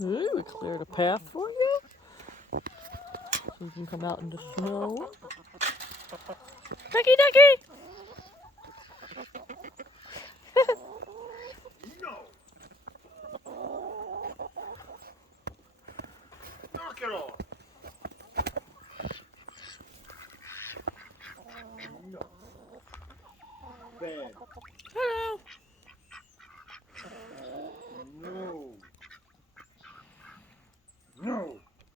Ooh, we cleared a path for you. So you can come out in the snow. Ducky, ducky! No! Knock it off! No. Bad. Hello.